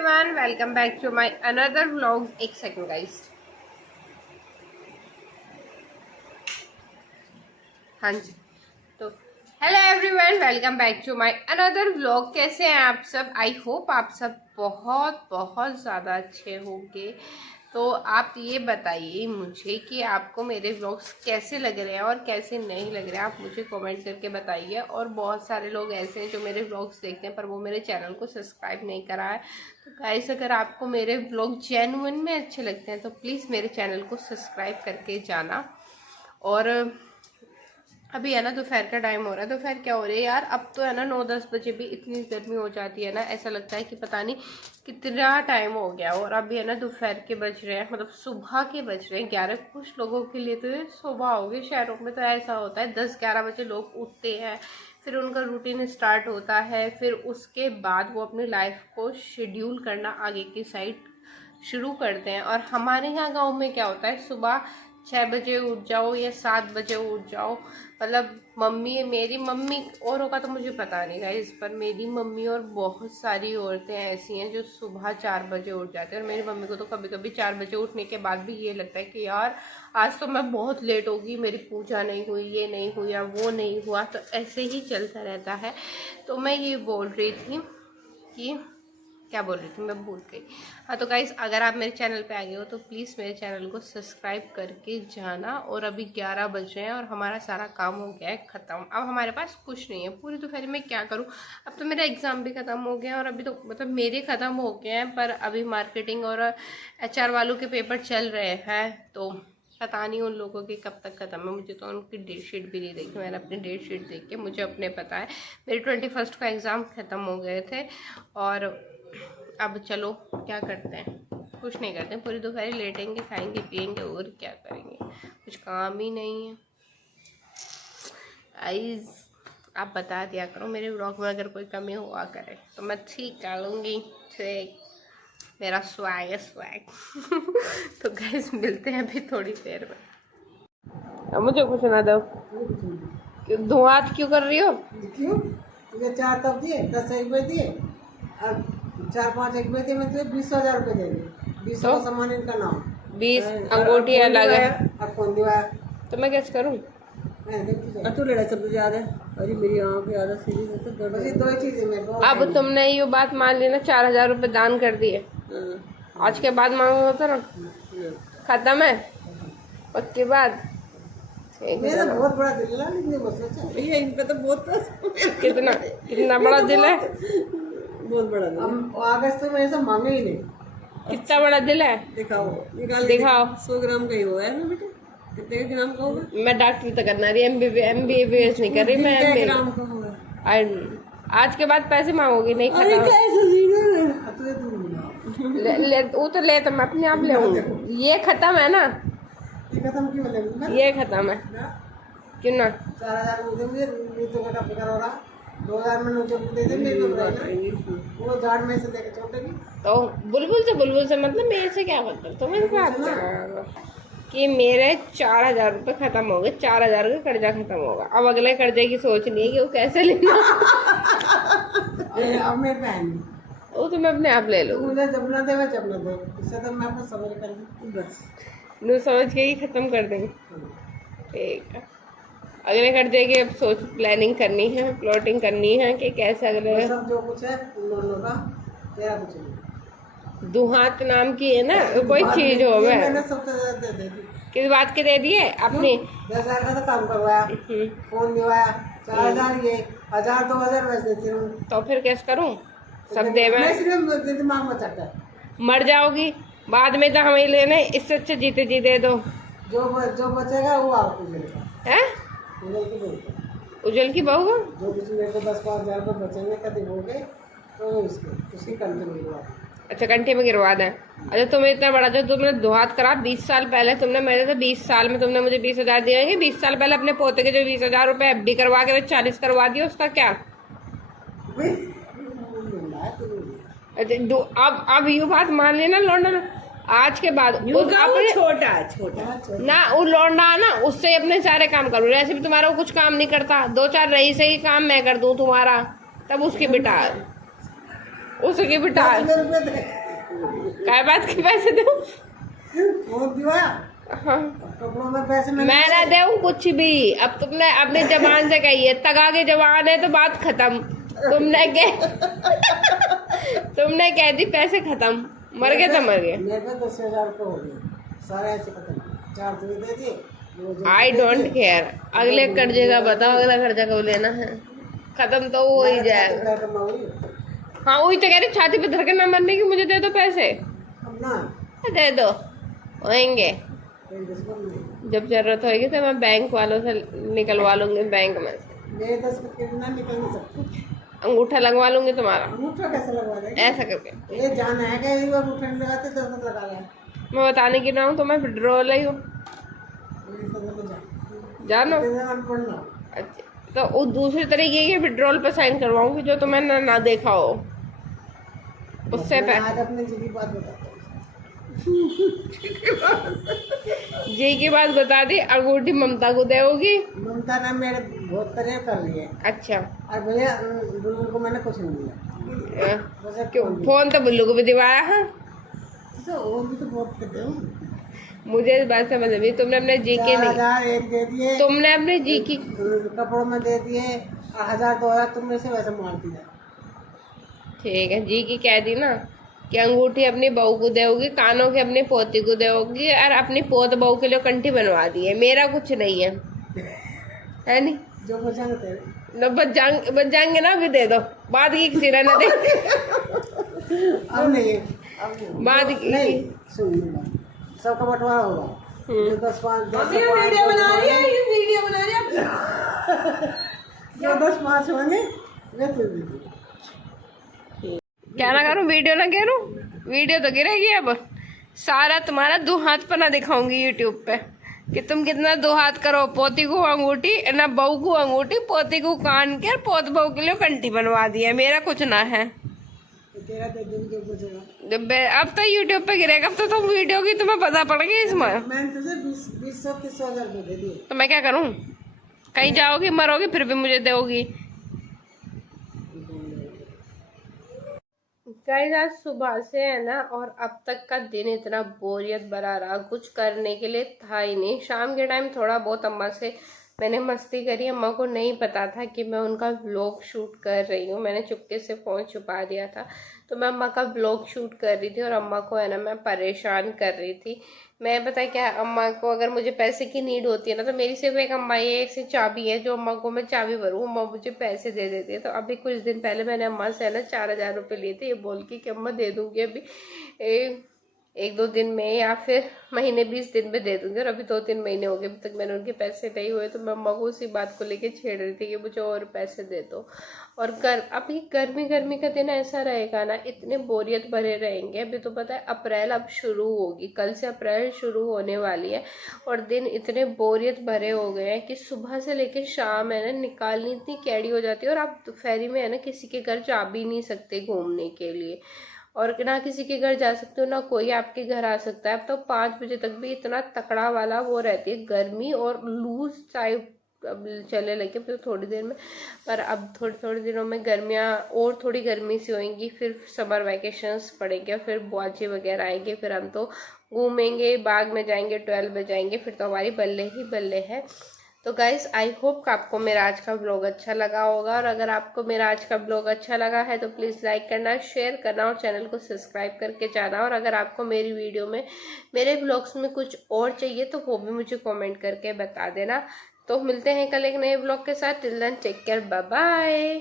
Everyone, welcome back to my another vlog. एक second guys. हाँ जी, तो hello everyone, welcome back to my another vlog. कैसे हैं आप सब? आई होप आप सब बहुत बहुत ज़्यादा अच्छे होंगे। तो आप ये बताइए मुझे कि आपको मेरे व्लॉग्स कैसे लग रहे हैं और कैसे नहीं लग रहे हैं। आप मुझे कमेंट करके बताइए। और बहुत सारे लोग ऐसे हैं जो मेरे व्लॉग्स देखते हैं पर वो मेरे चैनल को सब्सक्राइब नहीं करा है। तो गाइस, अगर आपको मेरे व्लॉग जेन्युइन में अच्छे लगते हैं तो प्लीज़ मेरे चैनल को सब्सक्राइब करके जाना। और अभी है ना, दोपहर का टाइम हो रहा है। दोपहर क्या हो रही है यार, अब तो है ना 9-10 बजे भी इतनी गर्मी हो जाती है ना, ऐसा लगता है कि पता नहीं कितना टाइम हो गया। और अभी है ना दोपहर के बज रहे हैं, मतलब सुबह के बज रहे हैं 11। कुछ लोगों के लिए तो ये सुबह होगी, शहरों में तो ऐसा होता है 10-11 बजे लोग उठते हैं, फिर उनका रूटीन स्टार्ट होता है, फिर उसके बाद वो अपनी लाइफ को शेड्यूल करना आगे की साइड शुरू करते हैं। और हमारे यहाँ गाँव में क्या होता है, सुबह 6 बजे उठ जाओ या 7 बजे उठ जाओ। मतलब मेरी मम्मी औरों का तो मुझे पता नहीं गाइस, पर मेरी मम्मी और बहुत सारी औरतें ऐसी हैं जो सुबह 4 बजे उठ जाती हैं। और मेरी मम्मी को तो कभी कभी 4 बजे उठने के बाद भी ये लगता है कि यार आज तो मैं बहुत लेट होगी, मेरी पूजा नहीं हुई, ये नहीं हुआ, वो नहीं हुआ। तो ऐसे ही चलता रहता है। तो मैं ये बोल रही थी कि क्या बोल रही थी मैं भूल गई। हाँ, तो गाइस, अगर आप मेरे चैनल पे आ गए हो तो प्लीज़ मेरे चैनल को सब्सक्राइब करके जाना। और अभी 11 बज रहे हैं और हमारा सारा काम हो गया है ख़त्म। अब हमारे पास कुछ नहीं है। पूरी दोपहर में क्या करूँ? अब तो मेरा एग्ज़ाम भी ख़त्म हो गया और अभी तो मतलब मेरे ख़त्म हो गए हैं, पर अभी मार्केटिंग और HR वालों के पेपर चल रहे हैं। तो पता नहीं उन लोगों की कब तक ख़त्म है। मुझे तो उनकी डेट शीट भी नहीं देखी। मैंने अपनी डेट शीट देख के मुझे अपने पता है मेरे 21 का एग्ज़ाम ख़त्म हो गए थे। और अब चलो क्या करते हैं, कुछ नहीं करते हैं। पूरी दोपहर लेटेंगे, खाएंगे, पिएंगे और क्या करेंगे, कुछ काम ही नहीं है। गाइस, आप बता दिया करो मेरे व्लॉग में अगर कोई कमी हुआ करे तो मैं ठीक कर लूँगी। ठीक, मेरा स्वैग है, स्वैग। तो गाइस, मिलते हैं अभी थोड़ी देर में। अब मुझे कुछ सुना दो। धुआं क्यों कर रही हो? क्यों? तुझे 4 तब दिए, 10 एक रुपये दिए और 4-5 एक रुपये दिए। मैं तुझे 20,000 रुपये दे दी। 20 का सामान इनका नाम 20 अंगूठी अलग है। और फोन दिवाया तो मैं कैसे करूँ? तू लड़ा सब याद है। अरे मेरी आँख याद है, सीधी से बस दो ही चीजें मेरे को। अब तुमने ये बात मान ली ना, 4,000 रुपये दान कर दिए। आज के बाद मांगो तो ना, खत्म है पक्की बात। मेरा बहुत बड़ा दिल है, लेकिन बस ये इनका तो बहुत कितना कितना बड़ा दिल है? बहुत बड़ा दिल। हम अगस्त में ऐसा मांगे ही नहीं। कितना बड़ा दिल है? दिखाओ, दिखाओ। 100 ग्राम का ही हुआ है ना बेटा? कितने ग्राम का होगा? मैं डॉक्टर तो करना रही, MBBS नहीं कर रही मैं। कितने ग्राम का होगा? आज के बाद पैसे मांगोगी नहीं, खत्म। वो तो ले, तो मैं अपने आप ले आऊंगी। ये खत्म है ना? ये खत्म क्यों बोलेंगे? ये खत्म है क्यों ना? 4,000 मुझे तो का फिक्र हो रहा। 2,000 में नोट दे दे मेरे को, वो झाड़ में से लेके छोड़ेगी। तो बुलबुल से मतलब मेरे से क्या मतलब? तुम्हें बात करना कि मेरे 4,000 रुपये खत्म हो गए। 4,000 का कर्जा खत्म होगा। अब अगले कर्जे की सोच नहीं है कि वो कैसे लेना। अब मेरे बहन वो तो मैं अपने आप ले लूँ। मुझे जब ना दे, मैं जब ना दे, इससे तो मैं अपना सब्र कर लूँ बस। नू समझ के ही खत्म कर देंगे। ठीक है, अगले कर्जे की अब सोच प्लानिंग करनी है, प्लॉटिंग करनी है कि कैसे अगले। सब जो कुछ है उन लोगों का, तेरा कुछ नहीं। दुहात नाम की है ना कोई चीज हो गया। मैंने सबसे ज्यादा दे दी। किस बात के दे दिए? अपनी 10,000 का तो काम करवाया, फोन दिवाया। 4,000 ये 1,000 2,000 वैसे देती हूँ। तो फिर कैसे करूँ? सब देवे, दिमाग में चढ़ता है। मर जाओगी बाद में तो हमें लेने। इससे अच्छा जीते जी दे दो। जो बचेगा वो आपको मिलेगा। है उज्जवल की बहू को जो कुछ मेरे को 10-5 हज़ार रुपये बचेंगे कभी हो गए तो उसकी कंटे में गिरवा। अच्छा, कंठे में गिरवा दें। अच्छा, तुम्हें इतना बड़ा जो तुमने दुहात करा 20 साल पहले, तुमने मेरे से 20 साल में तुमने मुझे 20,000 दिए होंगे। 20 साल पहले अपने पोते के जो 20,000 रुपये FD करवा के 40 करवा दिए, उसका क्या? अब ये बात मान लेना लौंडा, आज के बाद छोटा ना वो लौंडा ना, उससे अपने सारे काम करो। वैसे भी तुम्हारा कुछ काम नहीं करता, 2-4 रही से ही काम मैं कर दूं तुम्हारा, तब उसकी बेटा उसके बिठा रुपये दे काय बात के पैसे दूं? वो दिया हाँ कपड़ों में पैसे मैं ना दूं कुछ भी। अब तुमने अपनी जबान से कही है, तगा के जबान है तो बात खत्म। तुमने कह दी पैसे खत्म, मर गए तो मर गए। मेरे पे 10,000 रुपये हो गए सारे ऐसे खत्म। 4 तो दे दिए। आई डोंट केयर, अगले कर्जे का बताओ, अगला कर्जा कब लेना है? खत्म तो हो ही जाएगा। हाँ वही तो कह रही, छाती पे धर के ना मरने की, मुझे दे दो पैसे, दे दो होंगे। जब जरूरत होगी तो मैं बैंक वालों से निकलवा लूंगी, बैंक में मेरे 10 ना निकल नहीं सकते। अंगूठा लगवा लूंगी तुम्हारा। अंगूठा कैसे लगवा देंगे? ऐसा करके ये जाना है क्या? ये अंगूठा नहीं लगाते 10 लगा लिया। मैं बताने की ना हूँ, तो मैं विड्रॉल ही हूँ, जानो। अच्छा तो वो दूसरे तरीके के विड्रॉल पे साइन करवाऊंगी जो तुम्हें ना देखा हो, उससे पे आज अपने जी की बात बताता हूँ। जी की बात बता दी, अंगूठी ममता को देगी। ममता ने मेरे बहुत तारीफ कर रही है। अच्छा और भैया बुलबुल को मैंने कुछ नहीं दिया। क्यों? फोन तो बुल्लू को भी दिवाया है। तो वो भी तो बहुत कहते हो। मुझे इस बात समझ में, तुमने अपने जी के नहीं, 4,000 एक दे दिए, तुमने अपने जी की कपड़ों में दे दिए, और 1,000-2,000 तुमने से वैसे मार दिया। ठीक है, जी की कह दी ना कि अंगूठी अपनी बहू को देगी, कानों के अपनी पोती को देगी, और अपनी पोत बहू के लिए कंठी बनवा दी है। मेरा कुछ नहीं है नहीं? जो बचाना तेरे न बच जाएंगे ना, अभी दे दो, बाद की किसी ने दे। अब नहीं, अब नहीं। बाद की नहीं, सुन मेरी बात, सबका बंटवारा होगा। जो 10-5 वीडियो बना रही है, ये वीडियो बना रही है। जो 10-5 होंगे वे तो दे दो। क्या ना करूं, वीडियो ना करूं, वीडियो तो गिरेगी। अब सारा तुम्हारा 2 हाथ पर ना दिखाऊंगी यूट्यूब पे कि तुम कितना 2 हाथ करो। पोती को अंगूठी ना, बहू को अंगूठी, पोती को कान के, पोत बहू के लिए कंठी बनवा दी है। मेरा कुछ ना है। तेरा दे दूंगी जो बचेगा। अब तो यूट्यूब पे गिरेगा, अब तो तुम वीडियो की तुम्हें पता पड़ गई इसमें। मैंने तुझे 20,000-30,000 रुपये दे दिए। तो मैं क्या करूं? कहीं जाओगी मरोगी फिर भी मुझे दोगी। गाइस आज सुबह से है ना, और अब तक का दिन इतना बोरियत भरा रहा, कुछ करने के लिए था ही नहीं। शाम के टाइम थोड़ा बहुत अम्मा से मैंने मस्ती करी। अम्मा को नहीं पता था कि मैं उनका व्लॉग शूट कर रही हूँ, मैंने चुपके से फ़ोन छुपा दिया था। तो मैं अम्मा का व्लॉग शूट कर रही थी और अम्मा को है ना मैं परेशान कर रही थी। मैं पता क्या, अम्मा को अगर मुझे पैसे की नीड होती है ना, तो मेरी सिर्फ एक अम्मा ये ऐसी चाबी है जो अम्मा को मैं चाबी भरूँ, अम्मा मुझे पैसे दे देती है। तो अभी कुछ दिन पहले मैंने अम्मा से है ना 4,000 रुपये लिए थे, ये बोल के कि अम्मा दे दूँगी अभी 1-2 दिन में, या फिर महीने 20 दिन में दे दूंगी। और अभी 2-3 महीने हो गए, अभी तक मैंने उनके पैसे नहीं हुए। तो मैं अम्मा को उसी बात को लेके छेड़ रही थी कि मुझे और पैसे दे दो। और अभी गर्मी का दिन ऐसा रहेगा ना, इतने बोरियत भरे रहेंगे। अभी तो पता है अप्रैल अब शुरू होगी, कल से अप्रैल शुरू होने वाली है, और दिन इतने बोरियत भरे हो गए हैं कि सुबह से लेकर शाम है ना निकालनी इतनी कैडी हो जाती है। और आप दोपहरी में है ना किसी के घर जा भी नहीं सकते घूमने के लिए, और ना किसी के घर जा सकते हो, ना कोई आपके घर आ सकता है। अब तो 5 बजे तक भी इतना तकड़ा वाला वो रहती है गर्मी, और लूज टाइप अब चले लगे फिर थोड़ी देर में। पर अब थोड़ी दिनों में गर्मियाँ और थोड़ी गर्मी सी होंगी, फिर समर वैकेशंस पड़ेंगे, फिर बुआजी वगैरह आएंगे, फिर हम तो घूमेंगे, बाग में जाएंगे, 12 में जाएंगे, फिर तो हमारी बल्ले ही बल्ले है। तो गाइस आई होप कि आपको मेरा आज का ब्लॉग अच्छा लगा होगा, और अगर आपको मेरा आज का ब्लॉग अच्छा लगा है तो प्लीज़ लाइक करना, शेयर करना, और चैनल को सब्सक्राइब करके जाना। और अगर आपको मेरी वीडियो में, मेरे ब्लॉग्स में कुछ और चाहिए तो वो भी मुझे कमेंट करके बता देना। तो मिलते हैं कल एक नए ब्लॉग के साथ। Till then take care, bye bye.